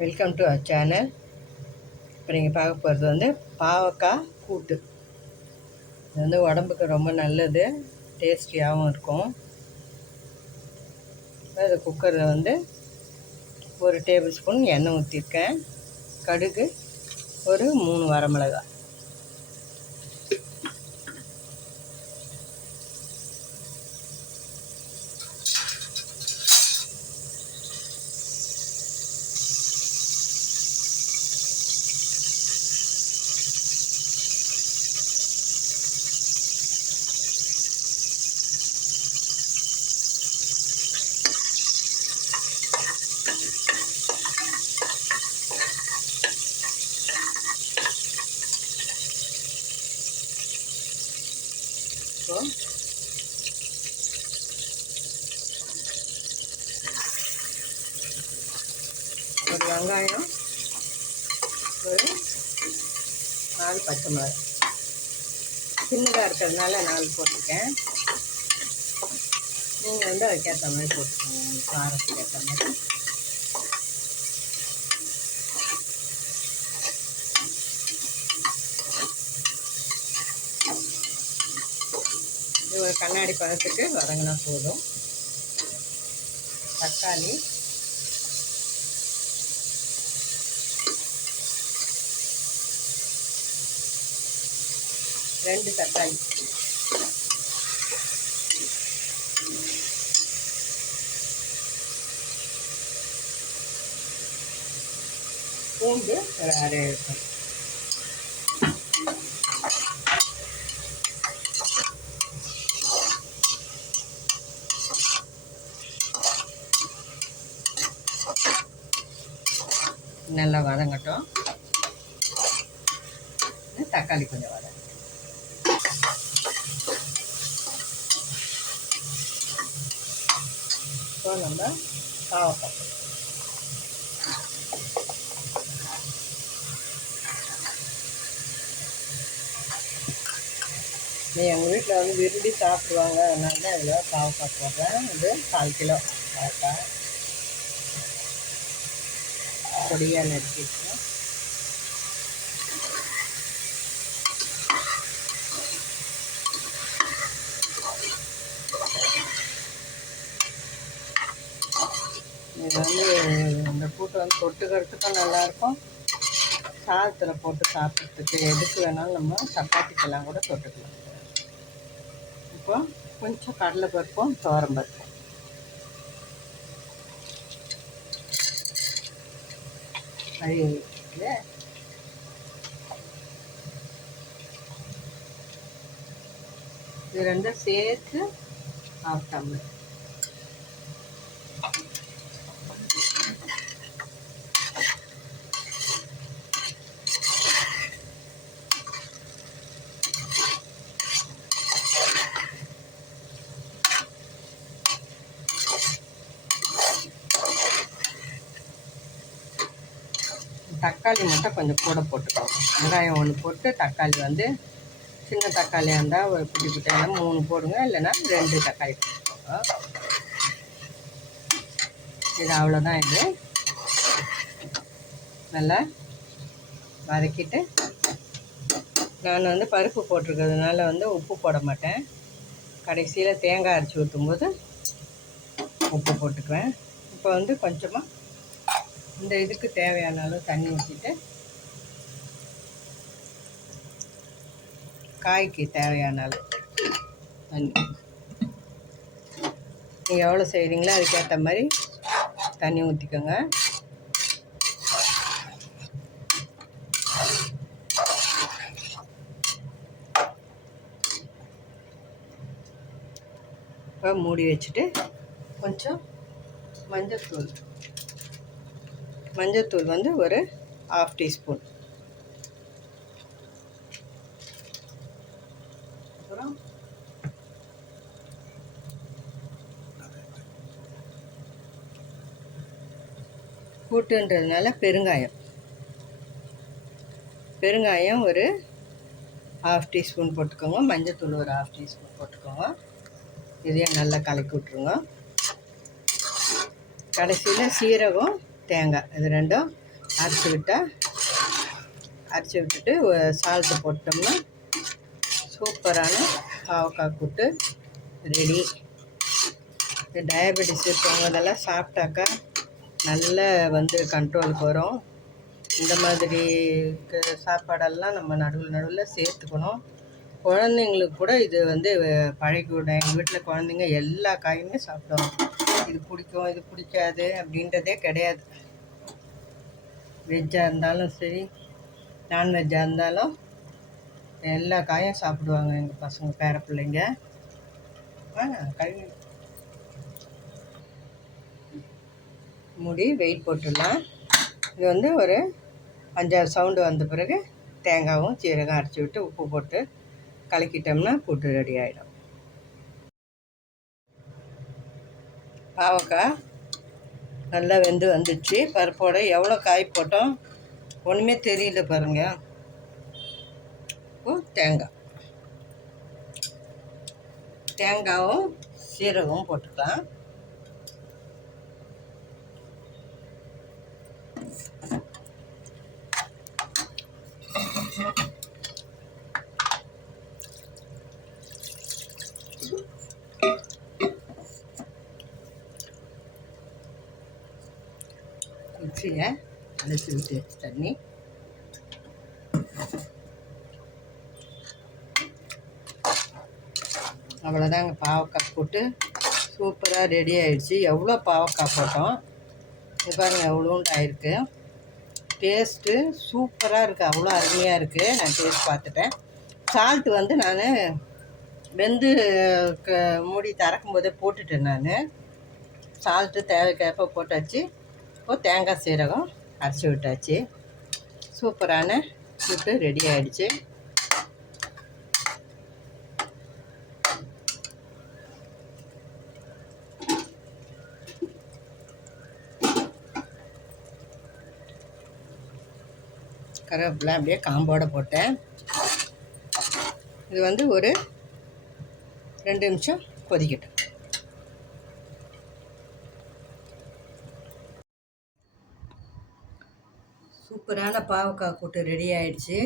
Welcome to our channel. இப்போ நீங்கள் பார்க்க போகிறது வந்து பாவக்காய் கூட்டு. இது வந்து உடம்புக்கு ரொம்ப நல்லது, டேஸ்டியாகவும் இருக்கும். அது குக்கரில் வந்து 1 டேபிள் ஸ்பூன் எண்ணெய் ஊற்றிருக்கேன். கடுகு, ஒரு 3 வரமிளகாய். ஒரு வெங்காயம், ஒரு 4 பச்சை மிளகாய். சின்னதாக இருக்கிறதுனால 4 போட்டிருக்கேன். நீங்கள் வந்து அதுக்கேற்ற மாதிரி போட்டுக்கோங்க, காரத்துக்கு ஏற்ற மாதிரி. இது ஒரு கண்ணாடி பதத்துக்கு வதங்கினா போதும். தக்காளி, ரெண்டு தக்காளி, பூண்டு ஒரு அரை இருக்கும். நல்லா வதங்கட்டும். தக்காளி கொஞ்சம் வதங்க. இப்போ நம்ம பாவக்காய், எங்கள் வீட்டில் வந்து விரும்பி சாப்பிடுவாங்க, அதனால தான் இதில் பாவக்காய் போடுறேன். இது 1/4 கிலோ பாவக்காய் பொடியாக நறுக்கிடுறேன். இது வந்து இந்த கூட்டை வந்து தொட்டுக்கிறதுக்கும் நல்லாயிருக்கும், சாதத்தில் போட்டு சாப்பிட்றதுக்கு, எதுக்கு வேணாலும் நம்ம சப்பாத்திக்கெல்லாம் கூட தொட்டுக்கலாம். இப்போ கொஞ்சம் கடலை பருப்பும் துவரம் பருப்பும், அது இது ரெண்டும் சேர்த்து 1/2 டம்ளர். தக்காளி மட்டும் கொஞ்சம் கூட போட்டுக்கோங்க. வெங்காயம் 1 போட்டு, தக்காளி வந்து சின்ன தக்காளியாக இருந்தால் ஒரு குட்டி குட்டியாக 3 போடுங்க, இல்லைன்னா 2 தக்காளி போட்டுக்கோங்க. இது அவ்வளோதான். இது நல்லா வதக்கிட்டு, நான் வந்து பருப்பு போட்டிருக்கிறதுனால வந்து உப்பு போட மாட்டேன். கடைசியில் தேங்காய் அரைச்சி ஊற்றும்போது உப்பு போட்டுக்குவேன். இப்போ வந்து கொஞ்சமாக இந்த இதுக்கு தேவையான அளவு தண்ணி ஊற்றிட்டு, காய்க்கு தேவையான அளவு தண்ணி, நீங்கள் எவ்வளோ செய்கிறீங்களோ அதுக்கேற்ற மாதிரி தண்ணி ஊற்றிக்கோங்க. இப்போ மூடி வச்சுட்டு கொஞ்சம் மஞ்சத்தூள் வந்து ஒரு 1/2 டீஸ்பூன், அப்புறம் கூட்டுன்றதுனால பெருங்காயம் ஒரு 1/2 டீஸ்பூன் போட்டுக்கோங்க. மஞ்சத்தூள் ஒரு 1/2 டீஸ்பூன் போட்டுக்கோங்க. இதையும் நல்லா கலக்கி விட்ருங்க. கடைசியில் சீரகம், தேங்காய் இது ரெண்டும் அரைச்சி விட்டுட்டு சால்ட்டு போட்டோம்னா சூப்பரான பாவக்காய் கூட்டு ரெடி. இந்த டயபெட்டிஸ் இருக்கவங்க இதெல்லாம் சாப்பிட்டாக்கா நல்ல கண்ட்ரோலுக்கு வரும். இந்த மாதிரி சாப்பாடெல்லாம் நம்ம நடுவில் சேர்த்துக்கணும். குழந்தைங்களுக்கு கூட இது பழகிவிடும். எங்கள் வீட்டில் குழந்தைங்க எல்லா காயுமே சாப்பிடுவாங்க. இது பிடிக்கும் இது பிடிக்காது அப்படின்றதே கிடையாது. வெஜ்ஜாக இருந்தாலும் சரி, நான்வெஜ்ஜாக இருந்தாலும் எல்லா காயும் சாப்பிடுவாங்க எங்கள் பசங்க பேர பிள்ளைங்க. கழுவி மூடி வெயிட் போட்டுடலாம். இது ஒரு 5-6 சவுண்டு வந்த பிறகு தேங்காயும் சீரகம் அரைச்சி விட்டு உப்பு போட்டு கலக்கிட்டோம்னா கூட்டு ரெடி ஆகிடும். பாவக்காய் நல்லா வெந்து வந்துடுச்சு. பருப்போடு எவ்வளோ காய் போட்டோம் ஒன்றுமே தெரியல பாருங்கள். தேங்காயும் சீரகமும் போட்டுக்கலாம். மிக்சியை அலசி விட்டு தண்ணி அவ்வளோதாங்க. பாவக்காய் போட்டு சூப்பராக ரெடி ஆகிடுச்சு. எவ்வளோ பாவக்காய் போட்டோம் இது பாருங்கள், எவ்வளோண்டு ஆயிருக்கு. டேஸ்ட்டு சூப்பராக இருக்குது, அவ்வளோ அருமையாக இருக்குது. நான் டேஸ்ட் பார்த்துட்டேன். சால்ட்டு நான் வெந்து மூடி திறக்கும் போதே போட்டுட்டேன். நான் சால்ட்டு தேவைக்கேற்ப போட்டாச்சு. இப்போது தேங்காய் சீரகம் அரைச்சி விட்டாச்சு. சூப்பரான கூட்டு ரெடி ஆகிடுச்சு. கருவேப்பிலை அப்படியே காம்போடு போட்டேன். இது ஒரு 2 நிமிஷம் கொதிக்கட்டும். சூப்பரான பாவக்காய் கூட்டு ரெடி ஆகிடுச்சு.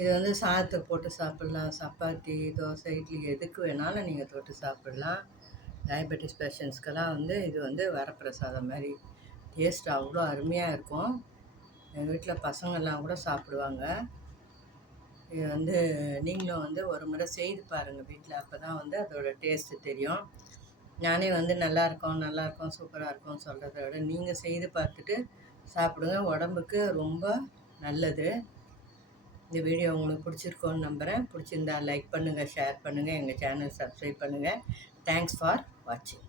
இது சாதத்தை போட்டு சாப்பிட்லாம். சப்பாத்தி, தோசை, இட்லி எதுக்கு வேணாலும் நீங்கள் தொட்டு சாப்பிட்லாம். டயபெட்டிஸ் பேஷண்ட்ஸ்க்கெல்லாம் இது வரப்பிரசாதம் மாதிரி. டேஸ்ட் அவ்வளோ அருமையாக இருக்கும். எங்கள் வீட்டில் பசங்கள்லாம் கூட சாப்பிடுவாங்க. இது நீங்களும் ஒரு முறை செய்து பாருங்கள் வீட்டில். அப்போ தான் அதோடய டேஸ்ட்டு தெரியும். நானே நல்லாயிருக்கும் சூப்பராக இருக்கும்னு சொல்கிறத விட நீங்கள் செய்து பார்த்துட்டு சாப்பிடுங்க. உடம்புக்கு ரொம்ப நல்லது. இந்த வீடியோ உங்களுக்கு பிடிச்சிருக்கோன்னு நம்புகிறேன். பிடிச்சிருந்தா லைக் பண்ணுங்கள், ஷேர் பண்ணுங்கள், எங்கள் சேனல் சப்ஸ்கிரைப் பண்ணுங்கள். தேங்க்ஸ் ஃபார் வாட்சிங்.